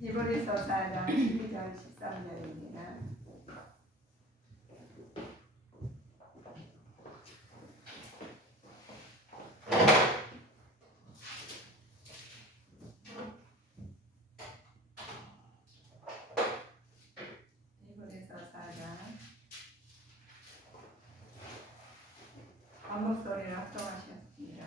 히브리서 4장 12절 13절입니다. 히브리서 4장 한 목소리를 합동하셨습니다.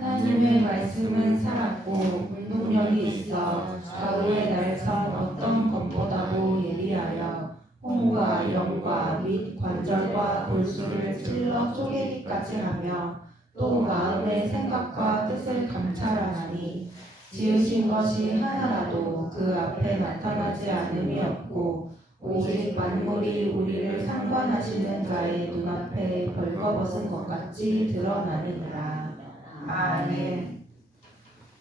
하나님의 말씀은 살았고 운동력이 있어 좌우의 날선 어떤 것보다도 예리하여 혼과 영과 및 관절과 골수를 찔러 쪼개기까지 하며 또 마음의 생각과 뜻을 감찰하나니 지으신 것이 하나라도 그 앞에 나타나지 않음이 없고 오직 만물이 우리를 상관하시는 자의 눈앞에 벌거벗은 것 같이 드러나느니라. 아멘.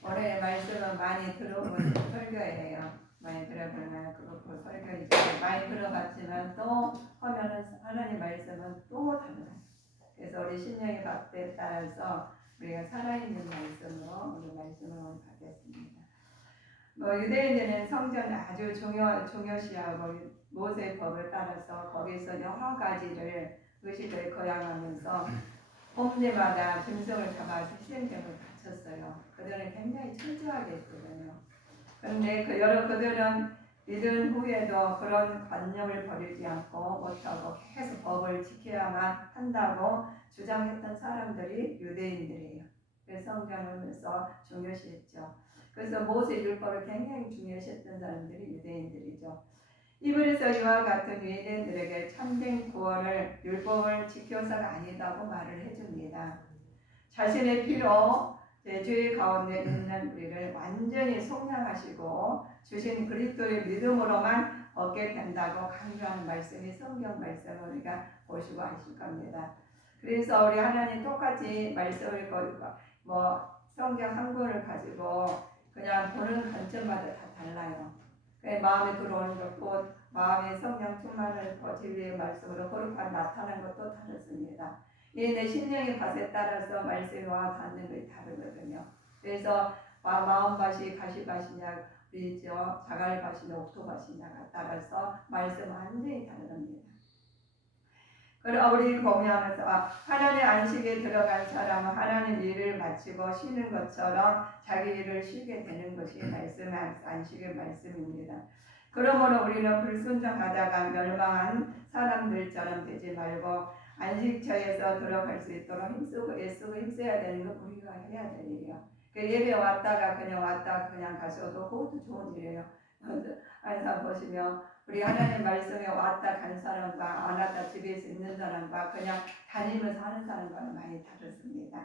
올해 말씀은 많이 들어본 설교예요. 많이 들어보면 그렇고 설교이죠. 많이 들어봤지만 또 하면은 하나님 말씀은 또 달라요. 그래서 우리 신령의 밥에 따라서 우리가 살아있는 말씀으로 오늘 말씀을 받겠습니다. 유대인들은 성전을 아주 중요시하고 모세의 법을 따라서 거기서 여러 가지를 의식을 거양하면서 봄때마다 짐승을 잡아서 희생제물 바쳤어요. 그들은 굉장히 철저하게 했거든요. 그런데 그들은 믿은 후에도 그런 관념을 버리지 않고 못하고 계속 법을 지켜야만 한다고 주장했던 사람들이 유대인들이에요. 그래서 성경에서 중요시했죠. 그래서 모세 율법을 굉장히 중요시했던 사람들이 유대인들이죠. 히브리서 이와 같은 유대인들에게 참된 구원을 율법을 지켜서가 아니다고 말을 해줍니다. 자신의 피로 죄 가운데 있는 우리를 완전히 속량하시고 주신 그리스도의 믿음으로만 얻게 된다고 강조하는 말씀이 성경 말씀을 우리가 보시고 하실 겁니다. 그래서 우리 하나님 똑같이 말씀을 성경 한 권을 가지고 그냥 보는 관점마다 다 달라요. 마음에 들어오는 것도 마음의 성령 충만을 진리의 말씀으로 거룩한 나타나는 것도 다르습니다. 내 심령의 밭에 따라서 말씀과 닿는 것이 다르거든요. 그래서 마음밭이 가시밭이냐 자갈밭이냐 옥토밭이냐가 따라서 말씀은 완전히 다릅니다. 그리고 우리 공유하면서 하나님의 안식에 들어간 사람은 하나님 일을 마치고 쉬는 것처럼 자기 일을 쉬게 되는 것이 말씀의 안식의 말씀입니다. 그러므로 우리는 불순종하다가 멸망한 사람들처럼 되지 말고 안식처에서 들어갈 수 있도록 애쓰고 힘써야 되는 거 우리가 해야 될 일이에요. 예배 왔다가 그냥 가셔도 그것도 좋은 일이에요. 항상 보시면 우리 하나님 말씀에 왔다 간 사람과 안 왔다 집에서 있는 사람과 그냥 다니면서 하는 사람과는 많이 다르습니다.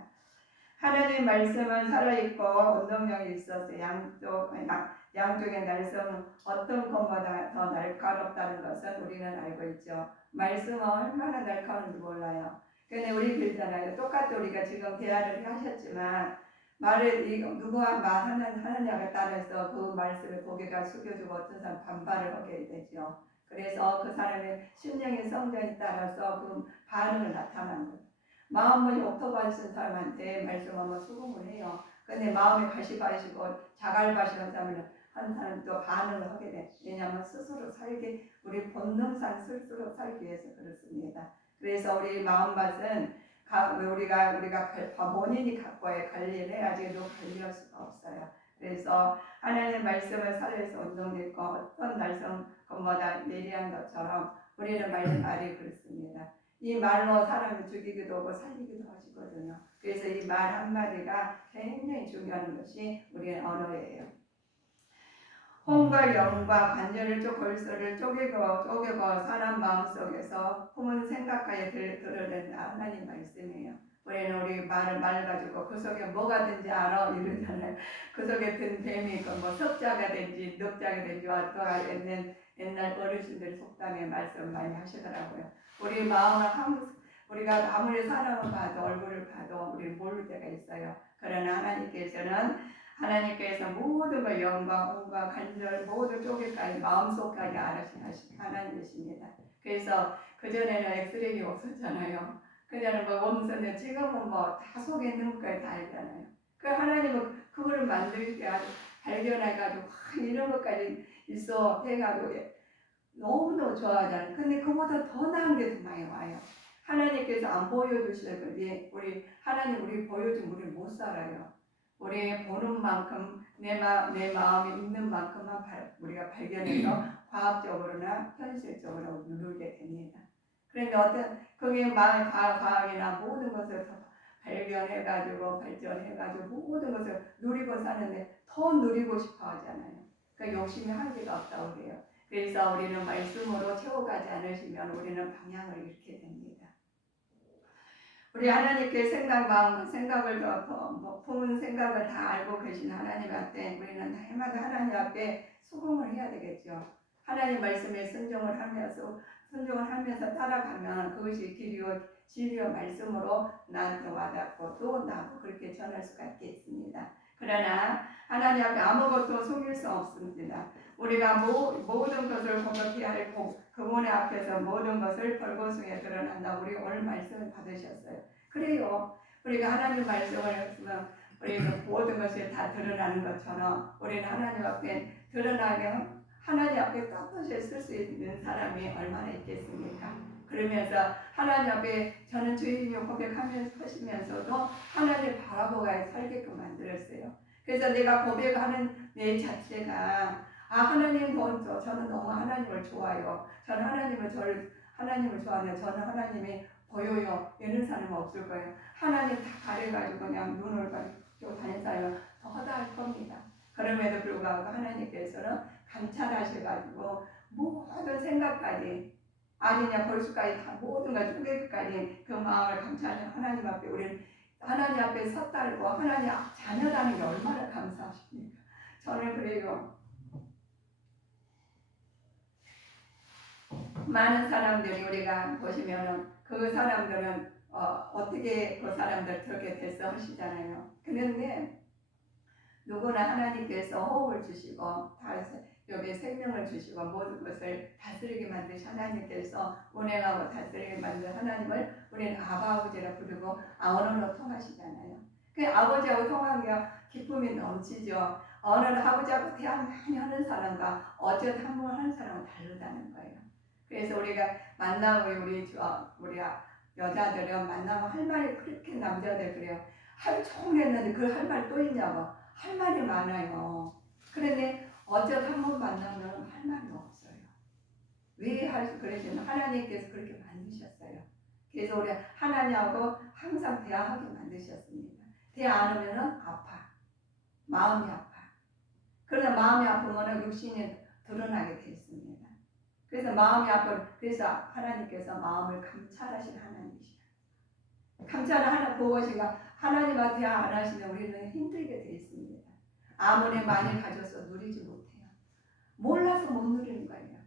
하나님 말씀은 살아있고 운동력이 있어서 양쪽의 날성은 어떤 것보다 더 날카롭다는 것은 우리는 알고 있죠. 말씀은 얼마나 날카로운지 몰라요. 근데 우리 그러잖아요. 똑같이 우리가 지금 대화를 하셨지만 누구와 말하느냐에 따라서 그 말씀에 고개가 숙여지고 어떤 사람 반발을 하게 되죠. 그래서 그 사람의 심령의 성전에 따라서 그 반응을 나타나는 거예요. 마음은 옥토밭 쓴 사람한테 말씀하면 수긍을 해요. 근데 마음이 가시밭이고 자갈밭이라는 사람은 한 사람이 또 반응을 하게 돼. 왜냐하면 스스로 살기, 우리 본능상 스스로 살기 위해서 그렇습니다. 그래서 우리 마음밭은 우리가 본인이 갖고의 관리를 해야지 누구 관리할 수가 없어요. 그래서 하나님의 말씀을 살려서 운동되고 어떤 날성것보다 예리한 것처럼 우리는 말이 그렇습니다. 이 말로 사람을 죽이기도 하고 살리기도 하시거든요. 그래서 이 말 한마디가 굉장히 중요한 것이 우리의 언어예요. 혼과 영과 관절을 골수를 쪼개고 사람 마음속에서 품은 생각까지 드러낸 하나님 말씀이에요. 우리 말 가지고 그 속에 뭐가든지 알아 이러잖아요. 그 속에 든 뱀이 석자가 된지 늑자가 된지 왔다 옛날 어르신들 속담에 말씀 많이 하시더라고요. 우리 마음을 우리가 아무리 사람을 봐도 얼굴을 봐도 우리 모를 때가 있어요. 그러나 하나님께서 모든 걸 영과 혼과 관절 모두 쪼개까지 마음속까지 알아신 하나님이십니다. 그래서 그전에는 엑스레이가 없었잖아요. 그전에는 원선에 지금은 다 속에 있는 것까지 다 알잖아요. 그 하나님은 그거를 만들게 발견해가지고 이런 것까지 있어 해가지고 너무너무 좋아하잖아요. 근데 그보다 더 나은 게 더 많이 와요. 하나님께서 안 보여주실 거지. 우리 하나님 우리 보여주면 우리 못 살아요. 우리 보는 만큼 내 마음이 있는 만큼만 우리가 발견해서 과학적으로나 현실적으로 누르게 됩니다. 그러면 어떤 그게 과학이나 모든 것을 발견해가지고 발전해가지고 모든 것을 누리고 사는데 더 누리고 싶어 하잖아요. 그러니까 욕심이 한계가 없다고 그래요. 그래서 우리는 말씀으로 채워가지 않으시면 우리는 방향을 잃게 됩니다. 우리 하나님께 생각을 더 품은 생각을 다 알고 계신 하나님 앞에 우리는 날마다 하나님 앞에 수긍을 해야 되겠죠. 하나님 말씀에 순종을 하면서 따라가면 그것이 길이요 진리요 말씀으로 나한테 와닿고 또 나도 그렇게 전할 수가 있겠습니다. 그러나 하나님 앞에 아무것도 속일 수 없습니다. 우리가 모든 것을 공격해야 할 그분의 앞에서 모든 것을 벌거숭이에 드러난다. 우리 오늘 말씀을 받으셨어요. 그래요. 우리가 하나님 말씀을 했으면 우리가 모든 것이 다 드러나는 것처럼 우리는 하나님 앞에 드러나면 하나님 앞에 떳떳이 쓸 수 있는 사람이 얼마나 있겠습니까? 그러면서 하나님 앞에 저는 주인이요 고백하시면서도 하나님 바라보고 살게끔 만들었어요. 그래서 내가 고백하는 내 자체가 하나님 저는 너무 하나님을 좋아요. 저는 하나님을 좋아하네요. 저는 하나님이 보여요. 이런 사람은 없을 거예요. 하나님 다 가려가지고 그냥 눈을 가지고 다니는 사람은 더 허다할 겁니다. 그럼에도 불구하고 하나님께서는 감찰하셔가지고 모든 생각까지 아니냐 벌수까지 다 모든 걸 쪼개기까지 그 마음을 감찰하는 하나님 앞에 우리는 하나님 앞에 섰다고 하나님 자녀라는 게 얼마나 감사하십니까? 저는 그래요. 많은 사람들이 우리가 보시면은 그 사람들은 어떻게 그 사람들 그렇게 됐어 하시잖아요. 그런데 누구나 하나님께서 호흡을 주시고 여기 생명을 주시고 모든 것을 다스리게 만드신 하나님께서 운행하고 다스리게 만든 하나님을 우리는 아버지라 부르고 언어로 통하시잖아요. 그 아버지하고 통한 게 기쁨이 넘치죠. 언어는 아버지하고 대화 많이 하는 사람과 어쩌다 한 번 하는 사람은 다르다는 거예요. 그래서 우리가 만나고 우리 여자들은 만나면 할 말이 그렇게 남자들 그래요. 하루 종일 했는데 그 할 말 또 있냐고. 할 말이 많아요. 그런데 어쩌다 한 번 만나면 할 말이 없어요. 왜 그러시면 하나님께서 그렇게 만드셨어요. 그래서 우리 하나님하고 항상 대화하게 만드셨습니다. 대화 안 하면 아파. 마음이 아파. 그러나 마음이 아프면 육신이 드러나게 돼 있습니다. 그래서 마음이 그래서 하나님께서 마음을 감찰하신 하나님이시라. 감찰을 그것이가 하나님과 대화 안 하시면 우리는 힘들게 돼 있습니다. 아무리 많이 가져서 누리지 못해요. 몰라서 못 누리는 거예요.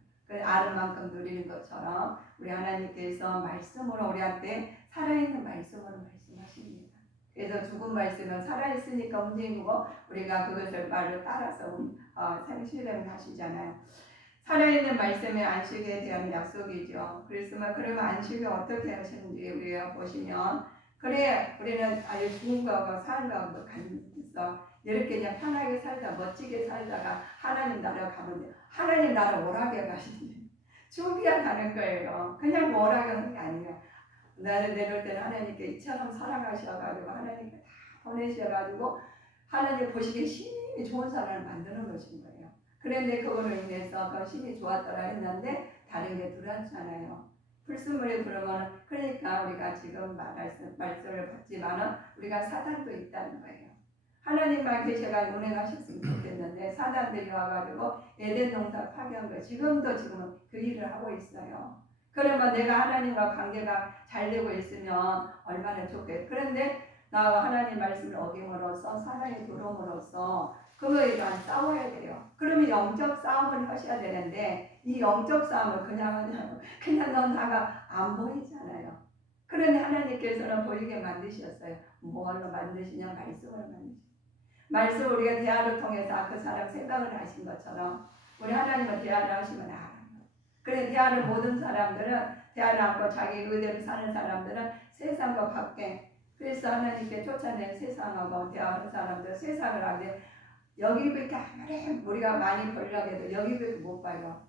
아는 만큼 누리는 것처럼 우리 하나님께서 말씀으로 우리한테 살아있는 말씀으로 말씀하십니다. 그래서 죽은 말씀은 살아있으니까 움직이고 우리가 그것을 말을 따라서 실행하시잖아요. 살아있는 말씀의 안식에 대한 약속이죠. 그러면 안식을 어떻게 하시는지 우리가 보시면 그래 우리는 아주 죽은 거하고 사는 거하고 간서 이렇게 그냥 편하게 살다 멋지게 살다가 하나님 나라 가면 하나님 나라 오라게 가시는데 준비해 가는 거예요. 그냥 오라게 하는 게 아니에요. 나를 내놓을 때는 하나님께 이처럼 사랑하셔가지고 하나님께 다 보내셔가지고 하나님 보시기에 힘이 좋은 사람을 만드는 것인 거예요. 그런데 그거로 인해서 그 힘이 좋았더라 했는데 다른 게 들어왔잖아요. 불순물에 들어오면 그러니까 우리가 지금 말씀을 받지만은 우리가 사단도 있다는 거예요. 하나님만 계셔가 운행하셨으면 좋겠는데 사단들이 와가지고 에덴 동산 파괴한 거예요. 지금은 그 일을 하고 있어요. 그러면 내가 하나님과 관계가 잘 되고 있으면 얼마나 좋겠어요. 그런데 나와 하나님 말씀을 어김으로써 사랑이 들어옴으로써 그거에 대한 싸워야 돼요. 그러면 영적 싸움을 하셔야 되는데 이 영적 싸움을 그냥 하냐고 그냥 넌 나가 안 보이잖아요. 그런데 하나님께서는 보이게 만드셨어요. 뭘로 만드시냐? 말씀으로 만드시죠. 말씀 우리가 대화를 통해서 그 사람 생각을 하신 것처럼 우리 하나님과 대화를 하시면 알아요. 그래 대화를 모든 사람들은 대화를 않고 자기 의대로 사는 사람들은 세상과 밖에 그래서 하나님께 쫓아낸 세상하고 대화하는 사람들 세상을 하는데 여기밖에 아무리 우리가 많이 벌려고 해도 여기밖에 못 봐요.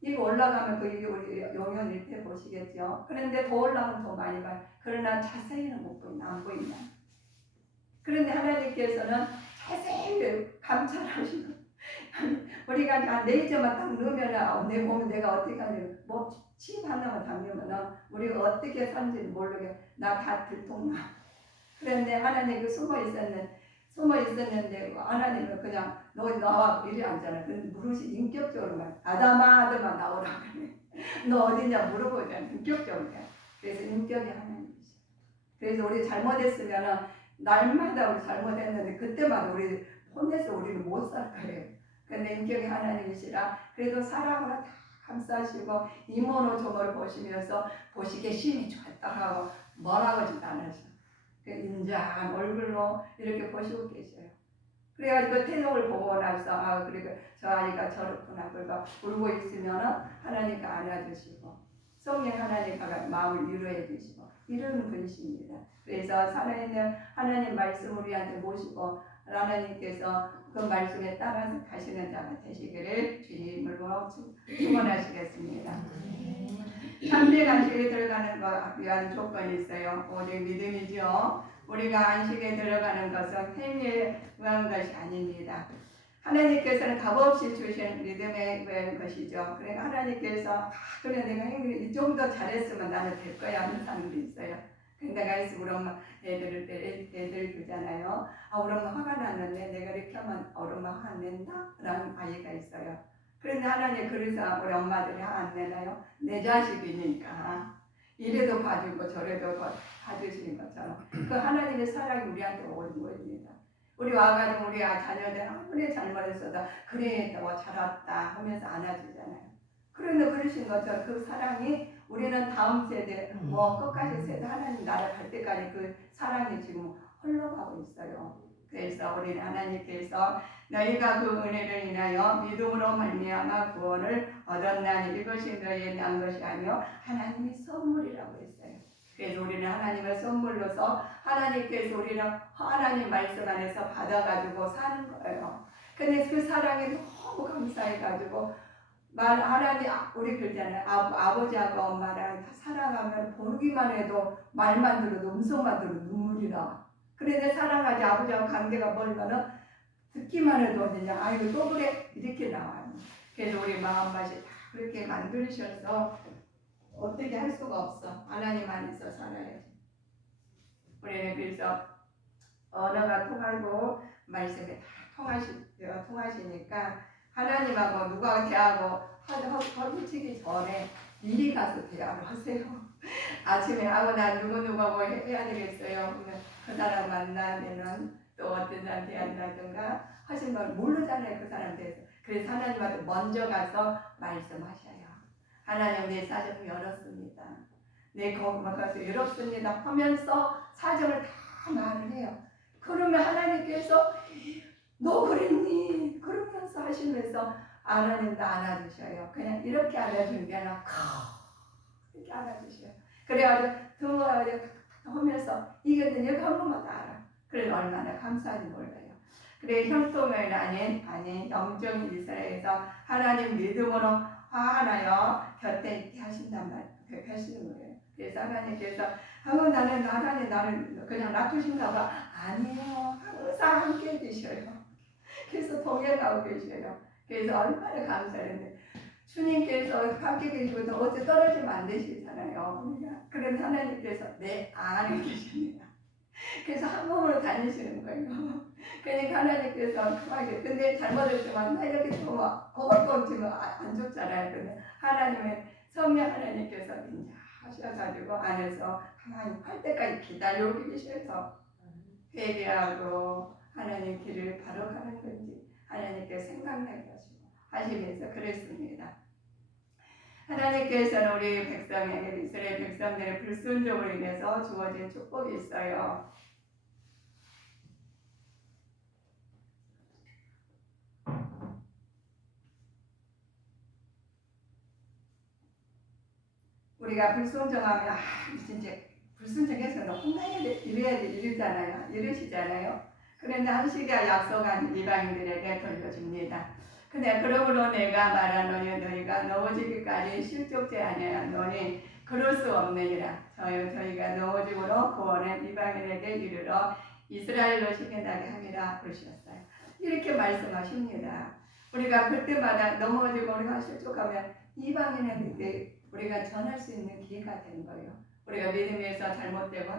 이거 올라가면 그 우리 용현 일태 보시겠죠. 그런데 더 올라가면 더 많이 봐요. 그러나 자세히는 못 보이나 안 보이나. 그런데 하나님께서는 자세히 감찰하시고 우리가 레이저만 딱 넣으면 내 몸에 내가 어떻게 하냐면 침 하나만 담으면 우리가 어떻게 사는지는 모르게 나 다 들통나. 그런데 하나님 숨어 있었는데 하나님은 그냥 너 나와 이리 앉잖아. 근데 물으시 인격적으로만 아담아만 나오라 그래. 너 어디냐 물어보잖아. 인격적으로. 그래서 인격이 하나님이시. 그래서 우리 잘못했으면은 날마다 우리 잘못했는데 그때마다 우리 혼내서 우리는 못 살 거예요. 근데 인격이 하나님이시라 그래도 사랑으로 다 감싸시고 이모노 저모를 보시면서 보시기에 심히 좋았다 하고 뭐라고 하지도 않으셔. 그 인자한 얼굴로 이렇게 보시고 계셔요. 그래가지고 태동을 보고 나서 그리고 저 아이가 저렇구나 그러니까 울고 있으면은 하나님께 안아주시고 성령 하나님과 마음을 위로해 주시고 이런 분이십니다. 그래서 살아있는 하나님 말씀 우리한테 모시고 하나님께서 그 말씀에 따라서 가시는 자가 되시기를 주님으로 축원하시겠습니다. 참된 안식에 들어가는 것 위한 조건이 있어요. 오직 믿음이죠. 우리가 안식에 들어가는 것은 행위에 의한 것이 아닙니다. 하나님께서는 값없이 주신 믿음의 것이죠. 그러니까 하나님께서 그래 내가 행위 이 정도 잘했으면 나는 될 거야 하는 사람도 있어요. 근데 내가 우리 엄마 애들 주잖아요. 우리 엄마 화가 났는데 내가 이렇게 하면 우리 엄마 화 안 낸다? 라는 아이가 있어요. 그런데 하나님 그래서 우리 엄마들이 화 안 내나요? 내 자식이니까 이래도 봐주고 저래도 봐주시는 것처럼 그 하나님의 사랑이 우리한테 오는 겁니다. 우리 와가지고 우리 자녀들 아무리 잘못했어도 그래 너 잘왔다 하면서 안아주잖아요. 그런데 그러신 것처럼 그 사랑이 우리는 다음 세대 끝까지 세대 하나님 나라 갈 때까지 그 사랑이 지금 흘러가고 있어요. 그래서 우리는 하나님께서 너희가 그 은혜를 인하여 믿음으로 말미암아 구원을 얻었나니 이것이 너희의 난 것이 아니요 하나님의 선물이라고 했어요. 그래서 우리는 하나님의 선물로서 하나님께서 우리는 하나님 말씀 안에서 받아가지고 사는 거예요. 근데 그 사랑이 너무 감사해가지고 하나님 우리 그러잖아요. 아버지하고 엄마랑 다 살아가면 보기만 해도 말만 들어도 음성만 들어도 눈물이 나. 그런데 사랑하지 아버지하고 관계가 멀면은 듣기만 해도 그냥 아이고 또 그래 이렇게 나와요. 그래서 우리 마음밭이 다 그렇게 만드셔서 어떻게 할 수가 없어. 하나님 안에서 살아야지. 우리는 그래서 언어가 통하고 말씀이 다 통하시니까 하나님하고 누가 대하고 허기치기 전에 미리 가서 대화를 하세요. 아침에 나 누구하고 해야 되겠어요. 그 사람 만나면은 또 어떤 사람 대한다든가 하신 걸 모르잖아요. 그 사람 대해서. 그래서 하나님한테 먼저 가서 말씀하셔요. 하나님 내 사정을 열었습니다. 내 것을 열었습니다 하면서 사정을 다 말을 해요. 그러면 하나님께서 너 그랬니? 그러면서 하시면서 하나님도 안아주셔요. 그냥 이렇게 안아주는 게 아니라 이렇게 안아주셔요. 그래가지고 하면서 이게 여기 한 번만 다 알아. 그래 얼마나 감사한지 몰라요. 그래 형통을 아닌 영적 이스라엘에서 하나님 믿음으로 화하나요 곁에 있게 하신단 말이에요. 하시는 거예요. 그래서 하나님께서 나는 나를 그냥 놔두신가 봐. 아니에요. 항상 함께 해주셔요. 그래서 동행하고 계셔요. 그래서 얼마나 감사했는데 주님께서 함께 계시고 어째 떨어지면 안 되시잖아요. 그래서 하나님께서 내 안에 계십니다. 그래서 한 몸으로 다니시는 거예요. 그러니까 하나님께서 그만하게 근데 잘못했지만 나 이렇게 좀 어떻지만 안 좋잖아요. 근데 하나님의 성령 하나님께서 인자하셔가지고 안에서 하나님 할 때까지 기다리고 계셔서 회개하고 하나님 길을 바로 가는 건지 하나님께 생각나게 하시면서 그랬습니다. 하나님께서는 우리 백성에게 이스라엘 백성들의 불순종으로 인해서 주어진 축복이 있어요. 우리가 불순종하면 진짜 불순종해서는 혼나야 돼 이러잖아요. 이러시잖아요. 그런데 한시기가 약속한 이방인들에게 돌려줍니다. 근데 그러므로 내가 말하노니 너희가 넘어지기까지 실족지 아니하노니 그럴 수 없느니라. 저희가 넘어짐으로 구원의 이방인에게 이르러 이스라엘로 시켜나게 함이라 그러셨어요. 이렇게 말씀하십니다. 우리가 그때마다 넘어지고 우리가 실족하면 이방인에게 우리가 전할 수 있는 기회가 되는 거예요. 우리가 믿음에서 잘못되고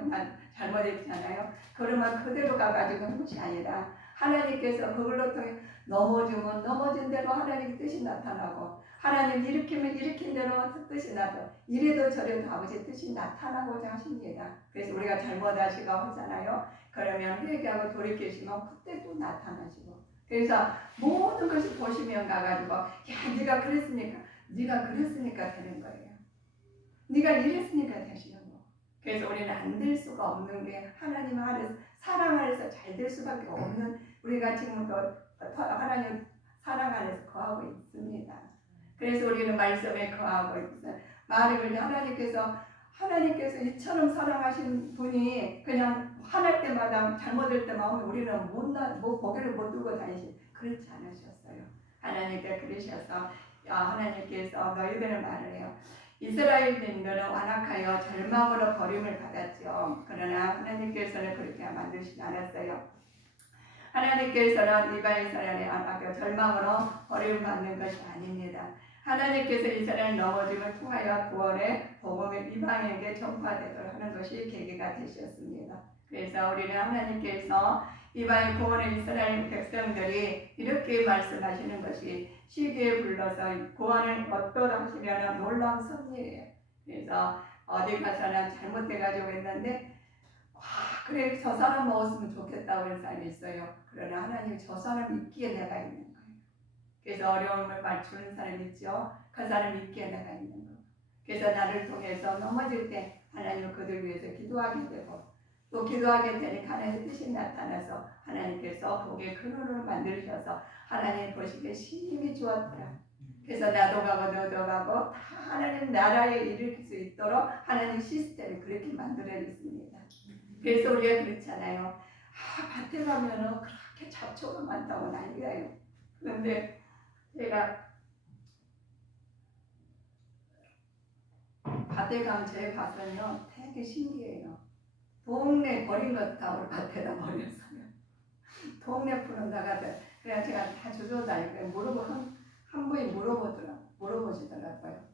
잘못했잖아요. 그러면 그대로 가가지고 하는 것이 아니라 하나님께서 그걸로 통해 넘어지면 넘어진 대로 하나님의 뜻이 나타나고 하나님 일으키면 일으킨 대로 뜻이 나도 이래도 저래도 아버지 뜻이 나타나고자 하십니다. 그래서 우리가 잘못하시고 하잖아요. 그러면 회개하고 돌이키시면 그때도 나타나시고 그래서 모든 것이 보시면 가가지고 야 네가 그랬으니까 되는 거예요. 네가 이랬으니까 되시는 거. 그래서 우리는 안 될 수가 없는 게 하나님 아래서 사랑 아래서 잘 될 수밖에 없는 우리가 지금도 하나님 사랑 안에서 거하고 있습니다. 그래서 우리는 말씀에 거하고 있어요. 말을 하나님께서 이처럼 사랑하신 분이 그냥 화날 때마다 잘못될 때만 오면 우리는 고개를 못 들고 다니시 그렇지 않으셨어요. 하나님께 그러셔서 하나님께서 너희들은 말을 해요. 이스라엘인들은 완악하여 절망으로 버림을 받았죠. 그러나 하나님께서는 그렇게 만드시지 않았어요. 하나님께서는 이방인 사람의 안팎에 절망으로 버림을 받는 것이 아닙니다. 하나님께서 이스라엘 넘어짐을 통하여 구원의 복음을 이방인에게 전파되도록 하는 것이 계기가 되셨습니다. 그래서 우리는 하나님께서 이방인 구원의 이스라엘 백성들이 이렇게 말씀하시는 것이 시기에 불러서 구원을 얻도록 하시려는 놀라운 섭리예요. 그래서 어디 가서나 잘못돼가지고 있는데 그래 저 사람 먹었으면 좋겠다고 하는 사람이 있어요. 그러나 하나님 저 사람 있기에 내가 있는 거예요. 그래서 어려움을 맞추는 사람이 있죠. 그 사람 있기에 내가 있는 거예요. 그래서 나를 통해서 넘어질 때 하나님은 그들 위해서 기도하게 되고 또 기도하게 되니까 하나님의 뜻이 나타나서 하나님께서 복의 근원으로 만드셔서 하나님 보시기에 심히 좋았더라. 그래서 나도 가고 너도 가고 다 하나님 나라에 일으킬 수 있도록 하나님 시스템이 그렇게 만들어 있습니다. 그래서 우리가 그렇잖아요. 밭에 가면은 그렇게 잡초가 많다고 난리가요. 그런데 제가 밭에 가면 제 밭은요 되게 신기해요. 동네 버린 것 다 우리 밭에다 버렸어요. 동네 푸른 나가들. 그래서 제가 다 주워다니까 한 분이 물어보시더라고요.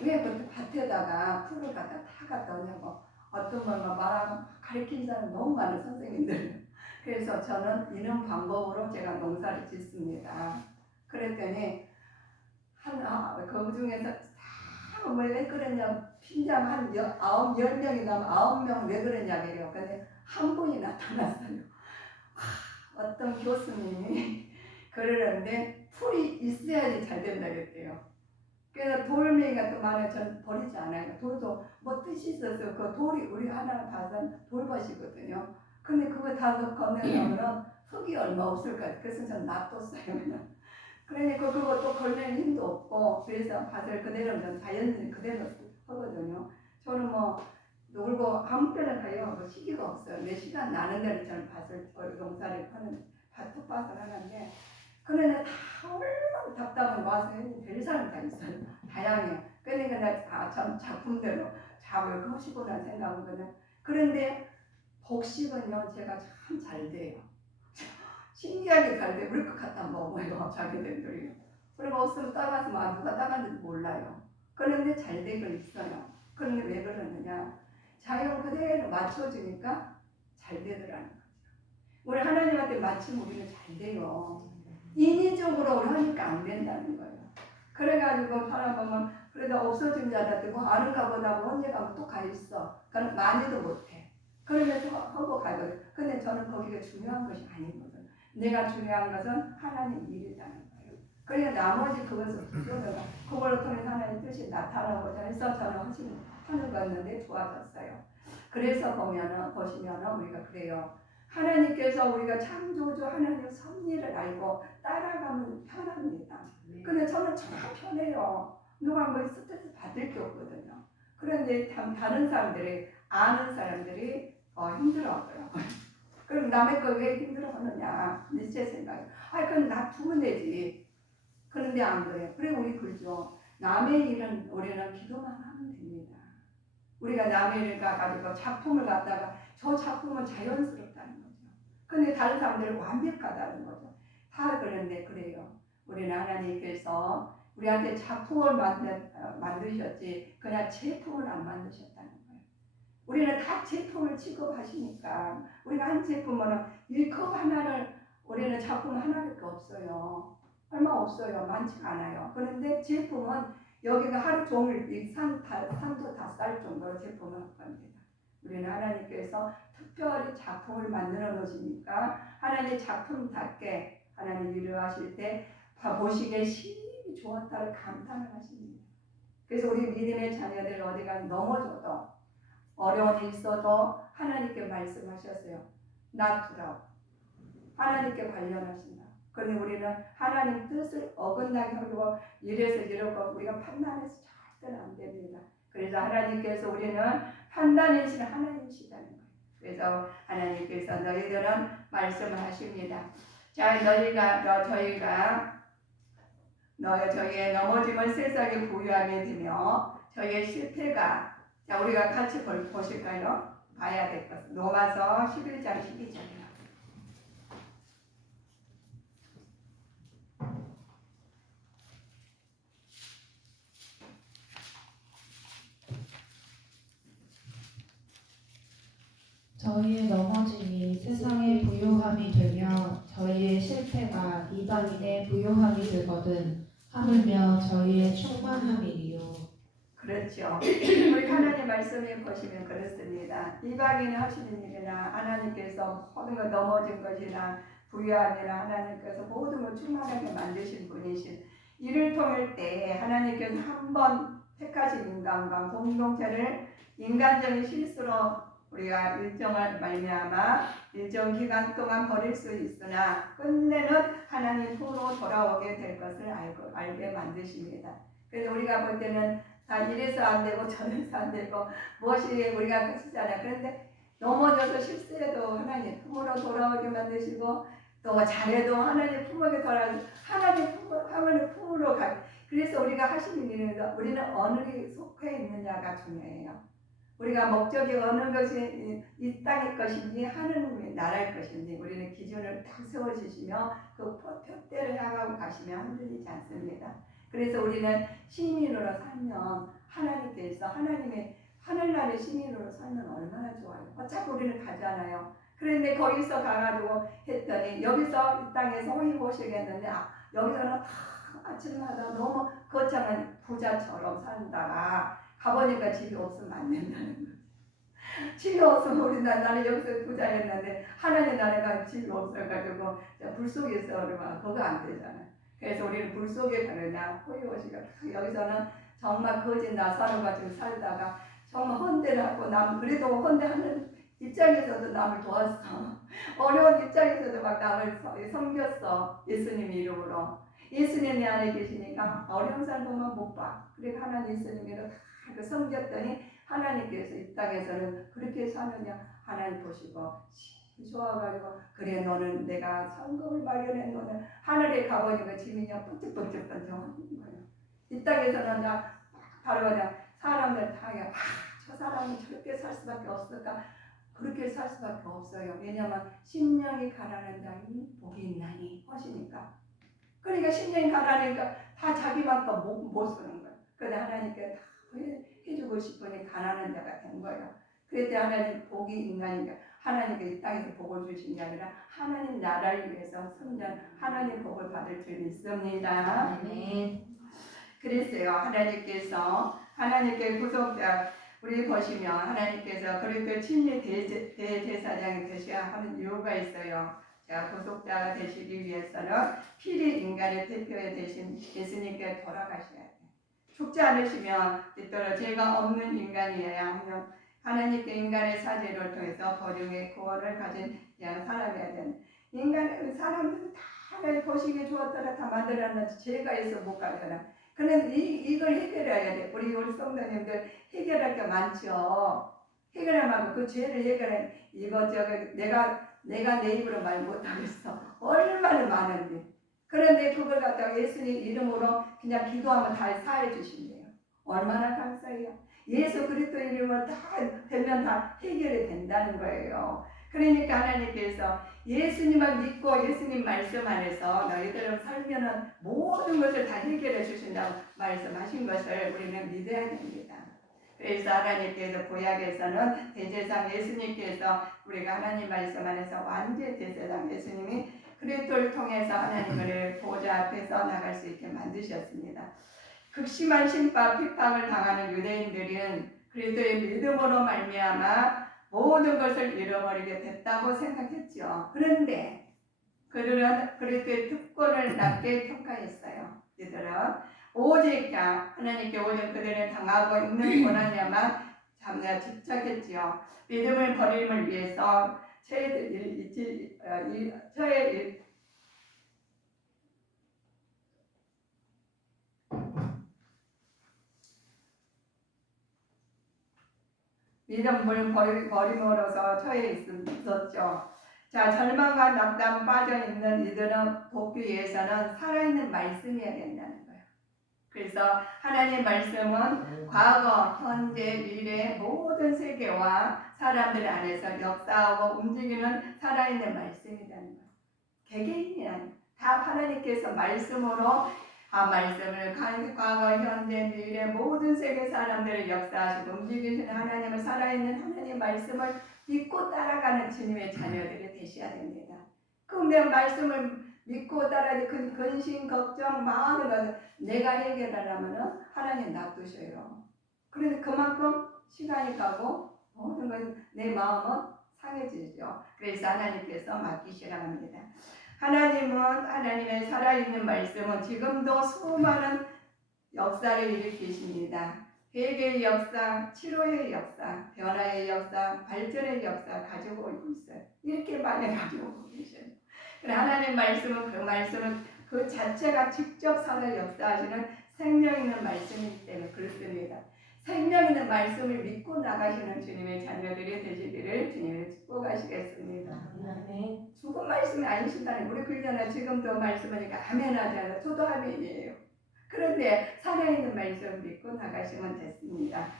왜 그렇게 밭에다가 풀을 다 갖다 오냐고. 어떤 분만 말하고 가르친 사람 너무 많은 선생님들. 그래서 저는 이런 방법으로 제가 농사를 짓습니다. 그랬더니 그 중에서 왜 그러냐 핀장 한 10명이 나면 9명 왜 그러냐 그래요. 근데 한 분이 나타났어요. 어떤 교수님이 그러는데 풀이 있어야지 잘 된다겠대요. 그래서 돌멩이가 또 많아요. 전 버리지 않아요. 돌도 뭐 뜻이 있어서 그 돌이 우리 하나 봐선 돌밭이거든요. 근데 그거 다 건네려면 흙이 얼마 없을 것 같아요. 그래서 전 놔뒀어요. 그냥. 그러니까 그것도 걸릴 힘도 없고 그래서 밭을 그대로 자연스레 그대로 하거든요. 저는 뭐 놀고 아무 때나 가요. 뭐 시기가 없어요. 내 시간 나는 대로 저는 밭을 농사를 하는 밭을 하는데 그러나 다 얼마나 답답한 와서 될 사람 다 있어요. 다양해요. 그러니까 내가 참 작품대로 작을 것이구나 생각하거든요. 그런데 복식은요 제가 참 잘 돼요. 신기하게 잘 돼. 우리 것 갖다 먹어요. 자기들이. 그리고 없으면 따가서 누가 따갔는지 몰라요. 그런데 잘 되고 있어요. 그런데 왜 그러느냐. 자연 그대로 맞춰주니까 잘 되더라는 거죠. 우리 하나님한테 맞추면 우리는 잘 돼요. 인위적으로 우리 하니까 안 된다는 거예요. 그래가지고 사람 보면 그래도 없어진 자들 뭐 아는가 보다 뭐 언제 가면 또 가 있어. 그럼 많이도 못해. 그러면서 하고 가거든. 근데 저는 거기가 중요한 것이 아니거든. 내가 중요한 것은 하나님 일이라는 거예요. 그러니까 나머지 그것을 부정해가 그걸로 통해서 하나님 뜻이 나타나고자 해서 저는 하는 거였는데 좋아졌어요. 그래서 보시면은 우리가 그래요. 하나님께서 우리가 창조주 하나님 섭리를 알고 따라가면 편합니다. 근데 저는 참 편해요. 누가 뭐 스트레스 받을 게 없거든요. 그런데 다른 사람들이 아는 사람들이 힘들어하더라고요. 그럼 남의 거 왜 힘들어하느냐? 제 생각에. 그럼 나 두면 되지. 그런데 안 그래요. 그래 우리 그죠. 남의 일은 우리는 기도만 하면 됩니다. 우리가 남의 일을 가지고 작품을 갖다가 저 작품은 자연스럽다는 거죠. 근데 다른 사람들은 완벽하다는 거죠. 다 그런데 그래요. 우리는 하나님께서 우리한테 작품을 만드셨지 그냥 제품을 안 만드셨다는 거예요. 우리는 다 제품을 취급하시니까 우리가 한 제품은 이 컵 하나를 우리는 작품 하나밖에 없어요. 얼마 없어요. 많지가 않아요. 그런데 제품은 여기가 하루 종일 이 산도 다 쌀 정도로 제품을 할 겁니다. 우리는 하나님께서 특별히 작품을 만들어 놓으시니까 하나님의 작품답게 하나님 일을 하실 때 보시기에 심히 좋았다를 감탄을 하십니다. 그래서 우리 믿음의 자녀들 어디가 넘어져도 어려움이 있어도 하나님께 말씀하셨어요. 놔두라고. 하나님께 관련하신다. 그런데 우리는 하나님 뜻을 어긋나게 하고 이래서 이러고 우리가 판단해서 절대는 안 됩니다. 그래서 하나님께서 우리는 판단이신 하나님이시다는 거예요. 그래서 하나님께서 너희들은 말씀을 하십니다. 자, 저희의 넘어짐은 세상의 부유함이 되며 저희의 실패가 자 우리가 같이 보실까요? 봐야 될 것. 로마서 11장 12절이요. 저희의 넘어짐이 세상의 부요함이 되며 저희의 실패가 이방인의 부요함이 되거든 하물며 저희의 충만함이리요. 그렇죠. 우리 하나님 말씀에 보시면 그렇습니다. 이방인이 하시는 일이나 하나님께서 모든 것 넘어진 것이나 부유함이나 하나님께서 모든 걸 충만하게 만드신 분이신 이를 통할 때 하나님께서 한번 택하신 인간과 공동체를 인간적인 실수로 우리가 일정을 말미암아 일정 기간 동안 버릴 수 있으나 끝내는 하나님 품으로 돌아오게 될 것을 알게 만드십니다. 그래서 우리가 볼 때는 다 이래서 안 되고 저래서 안 되고 무엇이 우리가 끝이잖아요. 그런데 넘어져서 실수해도 하나님 품으로 돌아오게 만드시고 또 잘해도 하나님 품으로 돌아오고 하나님 품으로 가. 그래서 우리가 하시는 일은 우리는 어느 게 속해 있느냐가 중요해요. 우리가 목적이 어느 것이 이 땅의 것인지 하느님의 나라의 것인지 우리는 기준을 딱 세워주시며 그 표대를 향하고 가시면 흔들리지 않습니다. 그래서 우리는 시민으로 살면 하나님께서 하나님의 하늘나라의 시민으로 살면 얼마나 좋아요. 어차피 우리는 가잖아요. 그런데 거기서 가가지고 했더니 여기서 이 땅에서 호의호식했는데 여기서는 아침마다 너무 거창한 부자처럼 산다가 가보니까 집이 없으면 안 된다는 거죠. 집이 없으면 우리 나는 여기서 부자였는데 하나님 나라가 집이 없어가지고 불 속에서 그러면 그거 안 되잖아요. 그래서 우리는 불 속에 가느냐 호의호식을 여기서는 정말 거짓 나사로 가지고 살다가 정말 헌대를 하고 남 그래도 헌대하는 입장에서도 남을 도왔어. 어려운 입장에서도 막 남을 섬겼어. 예수님 이름으로. 예수님 내 안에 계시니까 어려운 사람만 못 봐. 그리고 하나님 예수님으로 다 섬겼더니 하나님께서 이 땅에서는 그렇게 사느냐 하나님 보시고 좋아가지고 그래 너는 내가 성금을 마련해 너는 하늘에 가보니까 지민이가 번쩍번쩍 하는 거예요. 이 땅에서는 바로 그냥 사람들 다 저 사람은 저렇게 살 수밖에 없을까 그렇게 살 수밖에 없어요. 왜냐하면 심령이 가난한 자니 복이 있나니 하시니까. 그러니까 심령이 가난하니까 다 자기만큼 못 쓰는 거예요. 그런데 하나님께 다 해주고 싶으니 가난한 자가 된 거예요. 그랬더니 하나님 복이 있나니까 하나님께 이 땅에서 복을 주신 게 아니라 하나님 나라를 위해서 성전 하나님 복을 받을 줄 믿습니다. 아멘. 그랬어요. 하나님께 구속자 우리 보시면 하나님께서 그리스도 친히 대제사장이 되셔야 하는 이유가 있어요. 자, 구속자가 되시기 위해서는 필히 인간의 대표에 되신 예수님께 돌아가셔야 돼요. 죽지 않으시면 뒤따라 죄가 없는 인간이어야 하면 하나님께 인간의 사죄를 통해서 거룩의 구원을 가진 사람이어야 되는 사람들은 다 하나님 보시기에 좋았더라 다 만들어놨는데 죄가 있어 못 가잖아. 그런데 이걸 해결해야 돼. 우리 성도님들 해결할 게 많죠. 해결하면 그 죄를 해결해 이것저것 내가 내 입으로 말 못하겠어. 얼마나 많은데. 그런데 그걸 갖다가 예수님 이름으로 그냥 기도하면 다 사해 주신대요. 얼마나 감사해요. 예수 그리스도 이름으로 다 되면 다 해결이 된다는 거예요. 그러니까 하나님께서 예수님을 믿고 예수님 말씀 안에서 너희들은 살면은 모든 것을 다 해결해 주신다고 말씀하신 것을 우리는 믿어야 됩니다. 그래서 하나님께서 구약에서는 대제사장 예수님께서 우리가 하나님 말씀 안에서 완전 대제사장 예수님이 그리스도를 통해서 하나님을 보좌 앞에서 나갈 수 있게 만드셨습니다. 극심한 심판 비판을 당하는 유대인들은 그리스도의 믿음으로 말미암아 모든 것을 잃어버리게 됐다고 생각했죠. 그런데 그들은 그리스도의 특권을 낮게 평가했어요. 이들은 오직 하나님께 오직 그들은 당하고 있는 고난에만 집착했지요. 믿음을 버림을 위해서 믿음을 버림으로써 처해 있었죠. 자, 절망과 낙담 빠져 있는 이들은 돕기 위해서는 살아있는 말씀이어야 된다는 거예요. 그래서 하나님의 말씀은 과거, 현재, 미래 모든 세계와 사람들 안에서 역사하고 움직이는 살아있는 말씀이라는 거예요. 개개인이란 다 하나님께서 말씀으로 말씀을 과거, 현재, 미래 모든 세계 사람들을 역사하시고 움직이시는 하나님을 살아있는 하나님의 말씀을 믿고 따라가는 주님의 자녀들이 되셔야 됩니다. 그런데 말씀을 믿고 따라야 그 근심, 걱정, 많은 것을 내가 해결하려면 하나님 놔두셔요. 그런데 그만큼 시간이 가고 모든 것 내 마음은 상해지죠. 그래서 하나님께서 맡기시라고 합니다. 하나님은 하나님의 살아있는 말씀은 지금도 수많은 역사를 일으키십니다. 회개의 역사, 치료의 역사, 변화의 역사, 발전의 역사 가지고 오고 있어요. 이렇게 많이 가지고 오고 계셔요. 하나님 말씀은 그 자체가 직접 살아 역사하시는 생명 있는 말씀이기 때문에 그렇습니다. 생명 있는 말씀을 믿고 나가시는 주님의 자녀들이 되시기를 주님을 축복하시겠습니다. 아멘. 죽은 말씀이 아니신다니 우리 그러잖아요. 지금도 말씀하니까 아멘 하잖아요. 저도 아멘이에요. 그런데 살아있는 말씀 믿고 나가시면 됐습니다.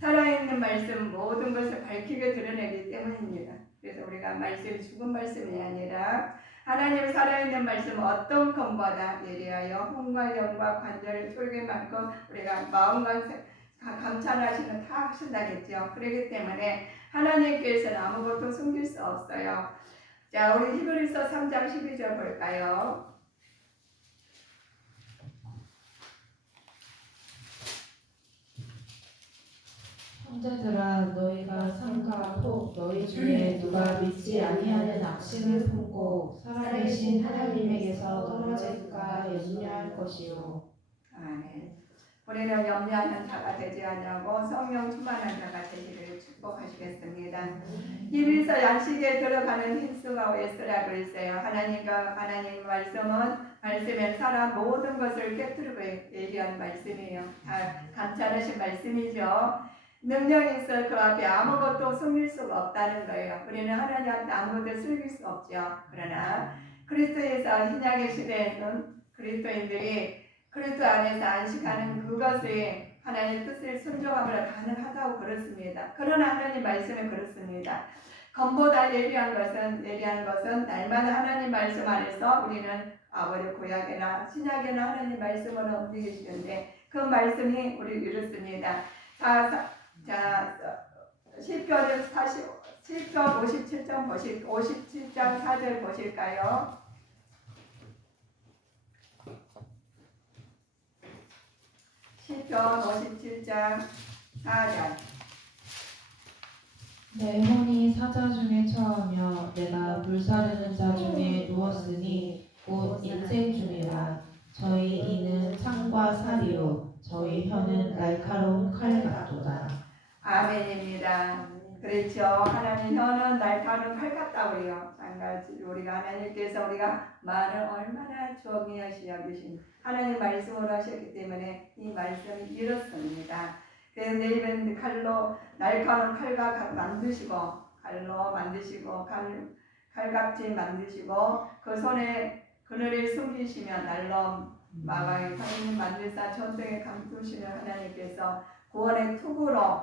살아있는 말씀 모든 것을 밝히게 드러내기 때문입니다. 그래서 우리가 말씀이 죽은 말씀이 아니라 하나님 살아있는 말씀 어떤 것보다 예리하여 혼과 영과 관절 쫄깃만큼 우리가 마음과 감찰하시는 다 하신다겠죠. 그렇기 때문에 하나님께서는 아무것도 숨길 수 없어요. 자, 우리 히브리서 3장 12절 볼까요? 형제들아 너희가 삼가 혹 너희 중에 누가 믿지 아니하는 악심을 품고 살아계신 하나님에게서 떨어질까 염려할 것이요. 아멘. 우리는 염려하는 자가 되지 않냐고 성령 충만한 자가 되기를 축복하시겠습니다. 히브리서 양식에 들어가는 힌스가 웨스라 그랬어요. 하나님 말씀에 살아 모든 것을 깨뜨리고 얘기한 말씀이에요. 다 감찰하신 말씀이죠. 능력이 있어 그 앞에 아무것도 숨길 수가 없다는 거예요. 우리는 하나님 앞에 아무것도 숨길 수 없죠. 그러나 그리스도에서 신약의 시대에는 그리스도인들이 그리스도 안에서 안식하는 그것이 하나님의 뜻을 순종함으로 가능하다고 그렇습니다. 그러나 하나님 말씀에 그렇습니다. 검보다 예리한 것은 날마다 하나님 말씀 안에서 우리는 아버지 구약이나 신약이나 하나님 말씀으로 움직이시는데 그 말씀이 우리 이렇습니다. 자, 시편 57장 4절 보실까요? 시편 57장 4절. 내 혼이 사자 중에 처하며 내가 불사르는 자 중에 누웠으니 곧 인생 중이라. 저희 이는 창과 살이요 저희 혀는 날카로운 칼 같도다. 아멘입니다. 그렇죠. 하나님 혀는 날카로운 칼 같다고 그래요. 우리가 하나님께서 우리가 말을 얼마나 중요시 여기신 하나님 말씀으로 하셨기 때문에 이 말씀이 이렇습니다. 그래서 내 입은 칼로 날카로운 칼과 만드시고 칼같이 만드시고 그 손에 그늘에 숨기시며 날로 마방에 성령 만들사 전등에 감두시는 하나님께서 구원의 투구로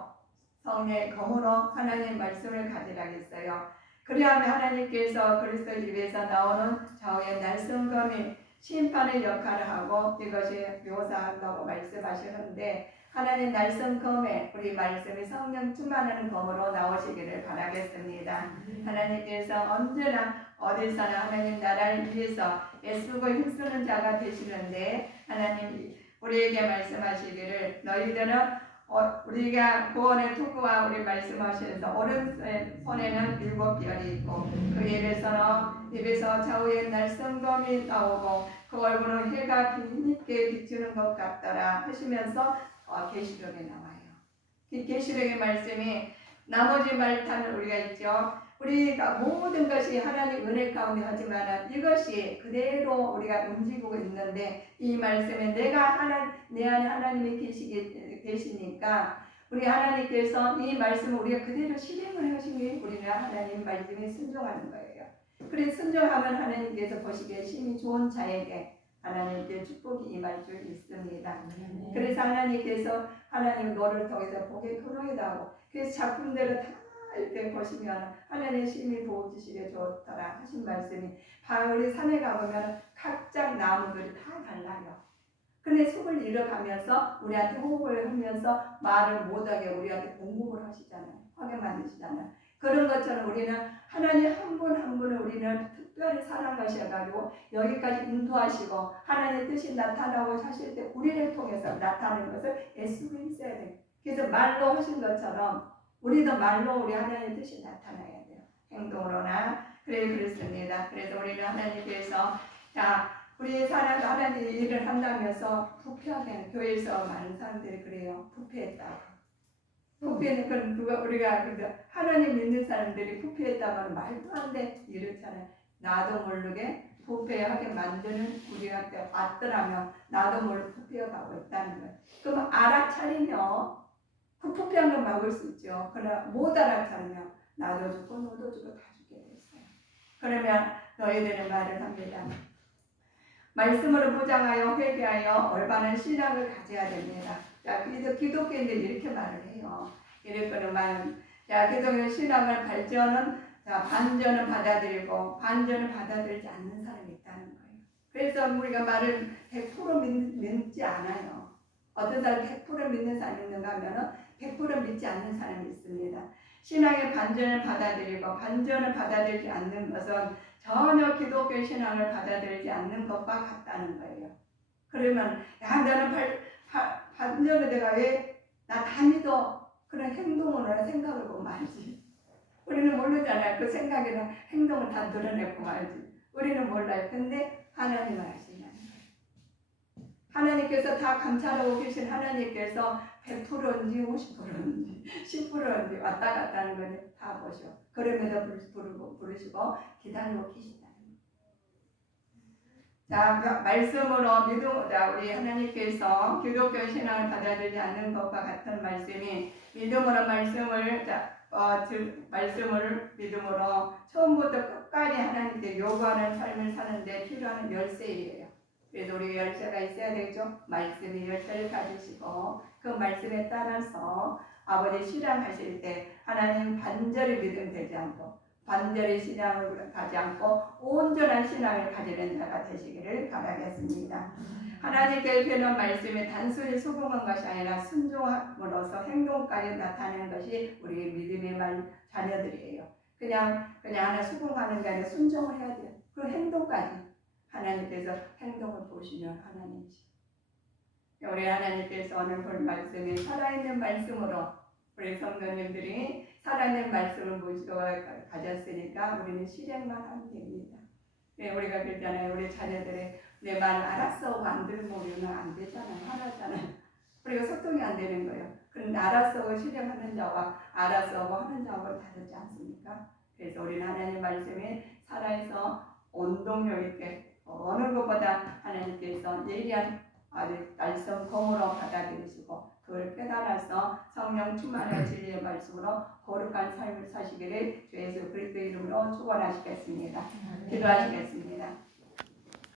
성령의 검으로 하나님의 말씀을 가지라겠어요. 그리하면 하나님께서 그리스도 입에서 나오는 좌우의 날성검이 심판의 역할을 하고 이것이 묘사한다고 말씀하시는데 하나님 날성검에 우리 말씀이 성령 충만하는 검으로 나오시기를 바라겠습니다. 하나님께서 언제나 어디서나 하나님 나라를 위해서 애쓰고 힘쓰는 자가 되시는데 하나님 우리에게 말씀하시기를 너희들은 우리가 구원의 투구와 우리 말씀하시면서 오른손에는 7별이 있고 그 입에서 좌우에 날성검이 나오고 그 얼굴은 해가 빛있게 비추는 것 같더라 하시면서 계시록에 나와요. 계시록의 말씀이 나머지 말탄은 우리가 있죠. 우리가 모든 것이 하나님 은혜 가운데 하지만 이것이 그대로 우리가 움직이고 있는데 이 말씀에 내 안에 하나님이 계시니까 우리 하나님께서 이 말씀을 우리가 그대로 실행을 하시니 우리는 하나님 말씀에 순종하는 거예요. 그래서 순종하면 하나님께서 보시기에 심히 좋은 자에게 하나님께 축복이 임할 줄 믿습니다. 그래서 하나님께서 하나님 너를 통해서 복의 근원이다 하고 그래서 작품들을 다 이렇게 보시면 하나님의 심히 보호 주시게 좋더라 하신 말씀이 바로 우리 산에 가보면 각장 나무들이 다 달라요. 근데 속을 잃어가면서 우리한테 호흡을 하면서 말을 못하게 우리한테 공급을 하시잖아요. 하게 만드시잖아요. 그런 것처럼 우리는 하나님 한 분 한 분을 우리는 특별히 사랑하셔가지고 여기까지 인도하시고 하나님의 뜻이 나타나고 하실 때 우리를 통해서 나타나는 것을 애쓰고 있어야 돼요. 그래서 말로 하신 것처럼 우리도 말로 우리 하나님의 뜻이 나타나야 돼요. 행동으로나 그렇습니다. 그래서 우리는 하나님께서 우리 사람 하나님 일을 한다면서 부패하게 교회에서 많은 사람들이 그래요. 부패했다고. 부패는 그건 우리가 하나님 믿는 사람들이 부패했다면 말도 안 돼 이렇잖아요. 나도 모르게 부패하게 만드는 우리한테 왔더라면 나도 모르게 부패해가고 있다는 거예요. 그럼 알아차리면 그 부패한 걸 막을 수 있죠. 그러나 못 알아차리면 나도 죽고 너도 죽고 다 죽게 됐어요. 그러면 너희들의 말을 합니다. 말씀으로 무장하여 회개하여 올바른 신앙을 가져야 됩니다. 자, 기독교인들이 이렇게 말을 해요. 이럴 거는 기독교 신앙을 반전은 받아들이고 반전을 받아들이지 않는 사람이 있다는 거예요. 그래서 우리가 말을 100% 믿지 않아요. 어떤 사람이 100% 믿는 사람이 있는가 하면 100% 믿지 않는 사람이 있습니다. 신앙의 반전을 받아들이고 반전을 받아들이지 않는 것은 전혀 기독교 신앙을 받아들이지 않는 것과 같다는 거예요. 그러면 나는 반전을 내가 왜 나 다 믿어 그런 행동으로나 생각을 보고 말지. 우리는 모르잖아요. 그 생각이나 행동을 다 드러내고 말지. 우리는 몰라요. 근데 하나님은 아시냐는 거예요. 하나님께서 다 감찰하고 계신 하나님께서 100%인지 50%인지 10%인지 왔다 갔다 하는 걸 다 보셔. 그럼에도 부르시고 기다리고 계신다는 거예요. 말씀으로 우리 하나님께서 기독교 신앙을 받아들이지 않는 것과 같은 말씀이 믿음으로 말씀을 믿음으로 처음부터 끝까지 하나님께 요구하는 삶을 사는데 필요한 열쇠예요. 그래서 우리 열쇠가 있어야 되죠. 말씀이 열쇠를 가지시고 그 말씀에 따라서 아버지 신앙하실 때 하나님 반절의 믿음 되지 않고 반절의 신앙을 가지 않고 온전한 신앙을 가지는 자가 되시기를 바라겠습니다. 하나님께 배는 말씀에 단순히 수긍한 것이 아니라 순종함으로써 행동까지 나타내는 것이 우리 믿음의 자녀들이에요. 그냥 하나 수긍하는 게 아니라 순종을 해야 돼요. 그 행동까지 하나님께서 행동을 보시면 하나님이시. 우리 하나님께서 오늘 본 말씀이 살아있는 말씀으로 우리 성도님들이 살아있는 말씀을 모시고 가졌으니까 우리는 실행만 하면 됩니다. 우리가 그랬잖아요. 우리 자녀들이 내 말 알았어 안 들으면 우리는 안 되잖아요. 화나잖아요. 우리가 소통이 안 되는 거예요. 그런데 알았어 실행하는 자와 알았어 하는 자와 다르지 않습니까? 그래서 우리는 하나님 말씀이 살아있어 온동력 있게 어느 것보다 하나님께서 예리한 말씀 공으로 받아들이시고 그걸 깨달아서 성령 충만한 진리의 말씀으로 거룩한 삶을 사시기를 주 예수 그리스도 이름으로 축원하시겠습니다. 기도하시겠습니다.